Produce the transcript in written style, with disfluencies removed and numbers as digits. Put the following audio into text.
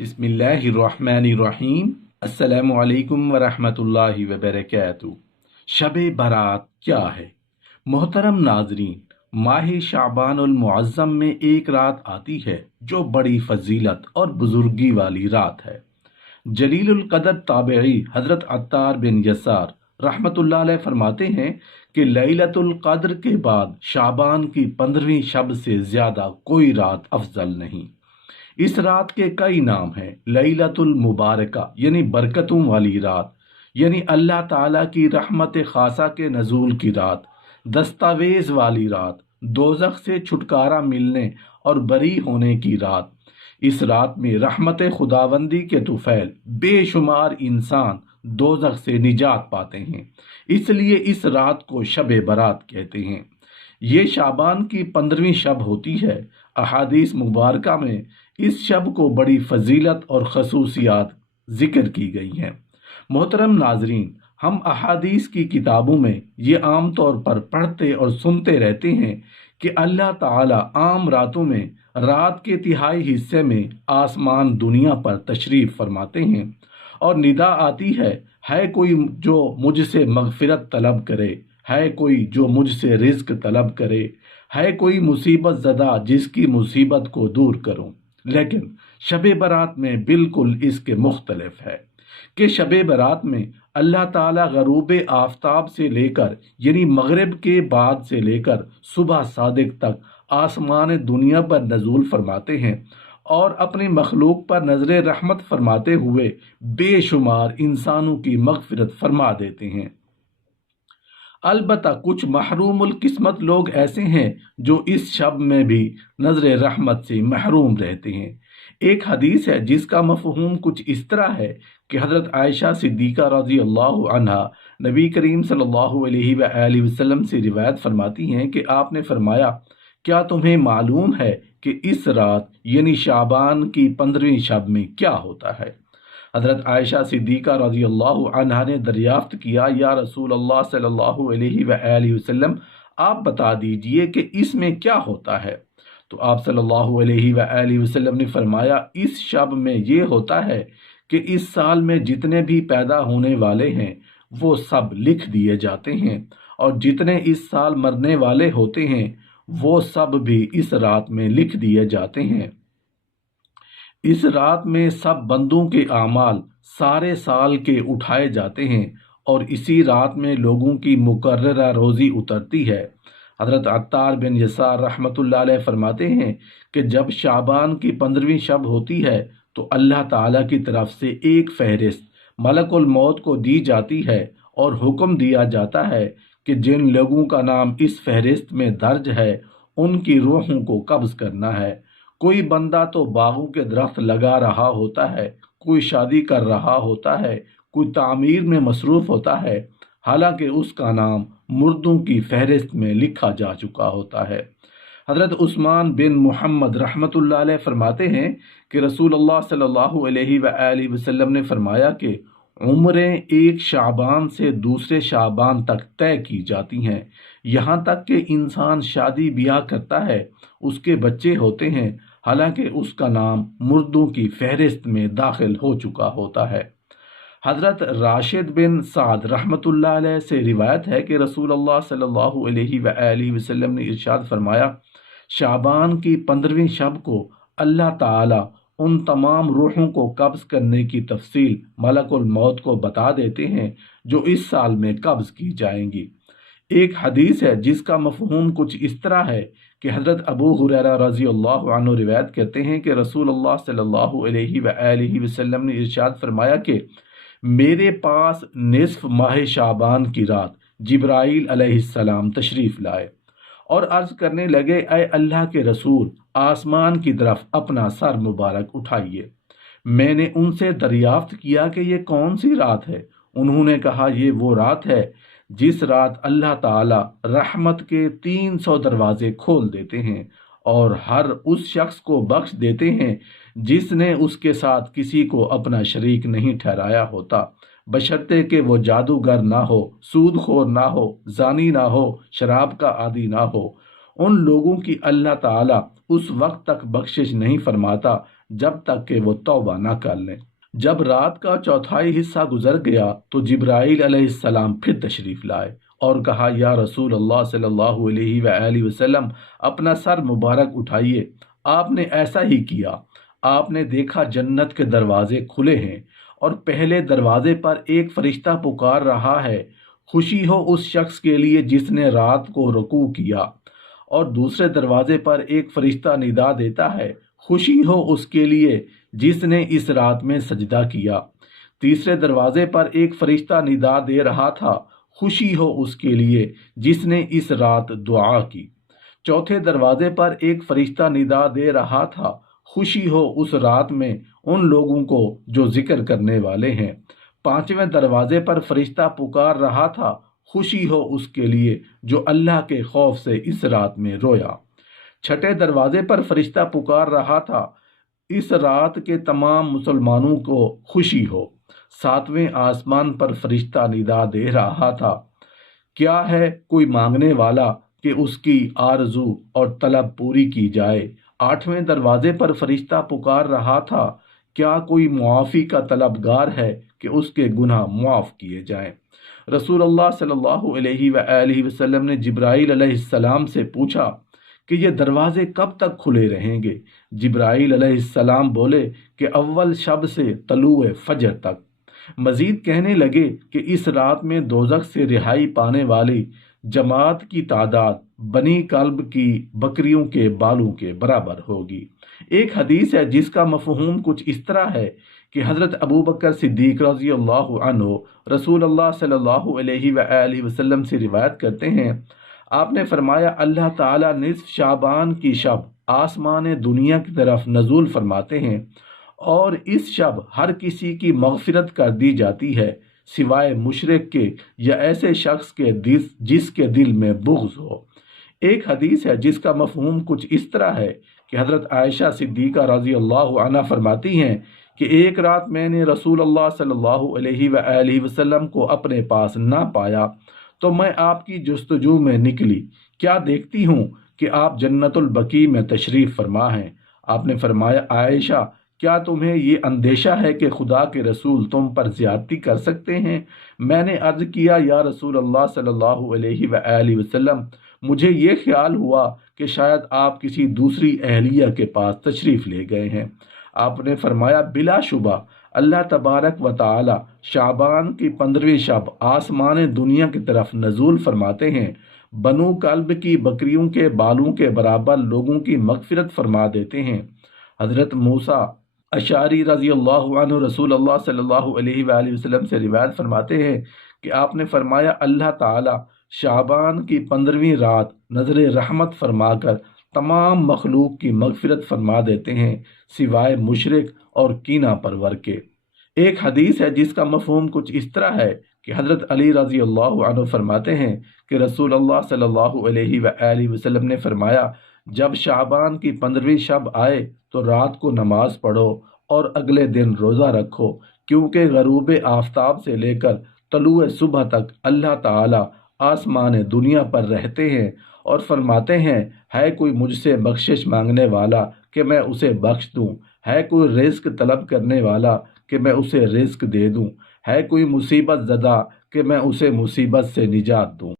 बिस्मिल्लाहिर्रहमानिर्रहीम। अस्सलामु अलैकुम वरहमतुल्लाहि वबरकातुहू। शब बारात क्या है? मोहतरम नाजरीन, माह शाबानुल मुअज़्ज़म में एक रात आती है जो बड़ी फजीलत और बुजुर्गी वाली रात है। जलीलुल कदर ताबई हजरत अत्तार बिन यसार रहमतुल्लाह अलैह फरमाते हैं कि लैलतुल कद्र के बाद शाबान की 15वीं शब से ज्यादा कोई रात अफजल नहीं। इस रात के कई नाम हैं। लैलतुल मुबारका यानी बरकतों वाली रात, यानी अल्लाह ताला की रहमत खासा के नजूल की रात। दस्तावेज वाली रात, दोजख से छुटकारा मिलने और बरी होने की रात। इस रात में रहमत खुदावंदी के तुफैल बेशुमार इंसान दोजख से निजात पाते हैं, इसलिए इस रात को शब बरात कहते हैं। ये शाबान की 15वीं शब होती है। अहादीस मुबारका में इस शब को बड़ी फजीलत और खसूसियात जिक्र की गई हैं। मोहतरम नाजरीन, हम अहादीस की किताबों में ये आम तौर पर पढ़ते और सुनते रहते हैं कि अल्लाह ताला आम रातों में रात के तिहाई हिस्से में आसमान दुनिया पर तशरीफ फरमाते हैं और निदा आती है कोई जो मुझसे मगफिरत तलब करे, है कोई जो मुझसे रिज्क तलब करे, है कोई मुसीबत ज़दा जिसकी मुसीबत को दूर करूं। लेकिन शब बारात में बिल्कुल इसके मुख्तलिफ है कि शब बारात में अल्लाह ताला गरूब आफताब से लेकर यानी मगरिब के बाद से लेकर सुबह सादिक तक आसमान दुनिया पर नजूल फरमाते हैं और अपनी मखलूक पर नजर रहमत फरमाते हुए बेशुमार इंसानों की मगफिरत फरमा देते हैं। अलबत्ता कुछ महरूमुल किस्मत लोग ऐसे हैं जो इस शब में भी नजर रहमत से महरूम रहते हैं। एक हदीस है जिसका मफहूम कुछ इस तरह है कि हजरत आयशा सिद्दीका रज़ी अल्लाह अन्हा नबी करीम सल्लल्लाहु अलैहि वसल्लम से रिवायत फरमाती हैं कि आपने फरमाया, क्या तुम्हें मालूम है कि इस रात यानी शाबान की 15वीं शब में क्या होता है? हजरत आयशा सिद्दीका रज़ी अल्लाह अन्हा ने दरियाफ्त किया, या रसूल अल्लाह सल्लल्लाहु अलैहि वसल्लम, आप बता दीजिए कि इसमें क्या होता है। तो आप सल्लल्लाहु अलैहि वसल्लम ने फरमाया, इस शब में ये होता है कि इस साल में जितने भी पैदा होने वाले हैं वो सब लिख दिए जाते हैं और जितने इस साल मरने वाले होते हैं वो सब भी इस रात में लिख दिए जाते हैं। इस रात में सब बंदों के आमाल सारे साल के उठाए जाते हैं और इसी रात में लोगों की मुकर्ररा रोजी उतरती है। हजरत अत्तार बिन यसार रहमतुल्लाह अलैह फरमाते हैं कि जब शाबान की 15वीं शब होती है तो अल्लाह ताला की तरफ से एक फहरिस्त मलकुल मौत को दी जाती है और हुक्म दिया जाता है कि जिन लोगों का नाम इस फहरिस्त में दर्ज है उनकी रूहों को कब्ज करना है। कोई बंदा तो बागों के दरख्त लगा रहा होता है, कोई शादी कर रहा होता है, कोई तामीर में मसरूफ होता है, हालांकि उसका नाम मुर्दों की फहरिस्त में लिखा जा चुका होता है। हजरत उस्मान बिन मोहम्मद रहमतुल्लाह अलैह फरमाते हैं कि रसूलुल्लाह सल्लल्लाहु अलैहि वसल्लम ने फरमाया कि उम्रें एक शाबान से दूसरे शाबान तक तय की जाती हैं। यहाँ तक कि इंसान शादी ब्याह करता है, उसके बच्चे होते हैं, हालांकि उसका नाम मुर्दों की फहरिस्त में दाखिल हो चुका होता है। हजरत राशिद बिन साद रहमतुल्लाह अलैह से रिवायत है कि रसूलुल्लाह सल्लल्लाहु अलैहि वसल्लम ने इरशाद फरमाया, शाबान की 15वीं शब को अल्लाह ताला उन तमाम रूहों को कब्ज करने की तफसील मलकुल मौत को बता देते हैं जो इस साल में कब्ज की जाएंगी। एक हदीस है जिसका मफहूम कुछ इस तरह है कि हजरत अबू हुरैरा रज़ी अल्लाह अन्हु रिवायत करते हैं कि रसूलुल्लाह सल्लल्लाहु अलैहि वसल्लम ने इरशाद फरमाया कि मेरे पास निस्फ माह शाबान की रात जिब्राइल अलैहिस्सलाम तशरीफ लाए और अर्ज करने लगे, ऐ अल्लाह के रसूल, आसमान की तरफ अपना सर मुबारक उठाइए। मैंने उनसे दरियाफ्त किया कि ये कौन सी रात है। उन्होंने कहा, ये वो रात है जिस रात अल्लाह ताला रहमत के 300 दरवाजे खोल देते हैं और हर उस शख्स को बख्श देते हैं जिसने उसके साथ किसी को अपना शरीक नहीं ठहराया होता, बशर्ते कि वो जादूगर ना हो, सूदखोर ना हो, जानी ना हो, शराब का आदी ना हो। उन लोगों की अल्लाह ताला उस वक्त तक बख्शिश नहीं फरमाता جب تک کہ وہ توبہ نہ کر لیں۔ جب رات کا چوتھائی حصہ گزر گیا تو جبرائیل علیہ السلام پھر تشریف لائے اور کہا، یا رسول اللہ صلی اللہ علیہ وآلہ وسلم، اپنا سر مبارک اٹھائیے۔ آپ نے ایسا ہی کیا۔ آپ نے دیکھا جنت کے دروازے کھلے ہیں اور پہلے دروازے پر ایک فرشتہ پکار رہا ہے، خوشی ہو اس شخص کے لیے جس نے رات کو رکوع کیا، اور دوسرے دروازے پر ایک فرشتہ ندا دیتا ہے، خوشی ہو اس کے لیے جس نے اس رات میں سجدہ کیا۔ تیسرے دروازے پر ایک فرشتہ ندا دے رہا تھا، خوشی ہو اس کے لیے جس نے اس رات دعا کی۔ چوتھے دروازے پر ایک فرشتہ ندا دے رہا تھا، خوشی ہو اس رات میں ان لوگوں کو جو ذکر کرنے والے ہیں۔ پانچویں دروازے پر فرشتہ پکار رہا تھا، خوشی ہو اس کے لیے جو اللہ کے خوف سے اس رات میں رویا۔ چھٹے دروازے پر فرشتہ پکار رہا تھا، اس رات کے تمام مسلمانوں کو خوشی ہو۔ ساتویں آسمان پر فرشتہ ندا دے رہا تھا، کیا ہے کوئی مانگنے والا کہ اس کی آرزو اور طلب پوری کی جائے۔ آٹھویں دروازے پر فرشتہ پکار رہا تھا، کیا کوئی معافی کا طلبگار ہے کہ اس کے گناہ معاف کیے جائیں۔ رسول اللہ صلی اللہ علیہ وآلہ وسلم نے جبرائیل علیہ السلام سے پوچھا کہ یہ دروازے کب تک کھلے رہیں گے؟ جبرائیل علیہ السلام بولے کہ اول شب سے طلوع فجر تک۔ مزید کہنے لگے کہ اس رات میں دوزخ سے رہائی پانے والی جماعت کی تعداد بنی کلب کی بکریوں کے بالوں کے برابر ہوگی۔ ایک حدیث ہے جس کا مفہوم کچھ اس طرح ہے کہ حضرت ابو بکر صدیق رضی اللہ عنہ رسول اللہ صلی اللہ علیہ وآلہ وسلم سے روایت کرتے ہیں، آپ نے فرمایا، اللہ تعالیٰ نصف شعبان کی شب آسمان دنیا کی طرف نزول فرماتے ہیں، اور اس شب ہر کسی کی مغفرت کر دی جاتی ہے سوائے مشرک کے یا ایسے شخص کے جس کے دل میں بغض ہو۔ ایک حدیث ہے جس کا مفہوم کچھ اس طرح ہے کہ حضرت عائشہ صدیقہ رضی اللہ عنہا فرماتی ہیں کہ ایک رات میں نے رسول اللہ صلی اللہ علیہ وآلہ وسلم کو اپنے پاس نہ پایا تو میں آپ کی جستجو میں نکلی، کیا دیکھتی ہوں کہ آپ جنت البقیع میں تشریف فرما ہیں۔ آپ نے فرمایا، عائشہ، کیا تمہیں یہ اندیشہ ہے کہ خدا کے رسول تم پر زیادتی کر سکتے ہیں؟ میں نے عرض کیا، یا رسول اللہ صلی اللہ علیہ وآلہ وسلم، مجھے یہ خیال ہوا کہ شاید آپ کسی دوسری اہلیہ کے پاس تشریف لے گئے ہیں۔ آپ نے فرمایا، بلا شبہ اللہ تبارک و تعالی شعبان کی 15ویں شب آسمان دنیا کی طرف نزول فرماتے ہیں، بنو کلب کی بکریوں کے بالوں کے برابر لوگوں کی مغفرت فرما دیتے ہیں۔ حضرت موسیٰ اشعری رضی اللہ عنہ رسول اللہ صلی اللہ علیہ وآلہ وسلم سے روایت فرماتے ہیں کہ آپ نے فرمایا، اللہ تعالی شعبان کی 15ویں رات نظر رحمت فرما کر تمام مخلوق کی مغفرت فرما دیتے ہیں سوائے مشرک اور کینہ پرور کے۔ ایک حدیث ہے جس کا مفہوم کچھ اس طرح ہے کہ حضرت علی رضی اللہ عنہ فرماتے ہیں کہ رسول اللہ صلی اللہ علیہ وآلہ وسلم نے فرمایا، جب شعبان کی 15ویں شب آئے تو رات کو نماز پڑھو اور اگلے دن روزہ رکھو، کیونکہ غروب آفتاب سے لے کر طلوع صبح تک اللہ تعالی آسمان دنیا پر رہتے ہیں اور فرماتے ہیں، ہے کوئی مجھ سے بخشش مانگنے والا کہ میں اسے بخش دوں، ہے کوئی رزق طلب کرنے والا کہ میں اسے رزق دے دوں، ہے کوئی مصیبت زدہ کہ میں اسے مصیبت سے نجات دوں۔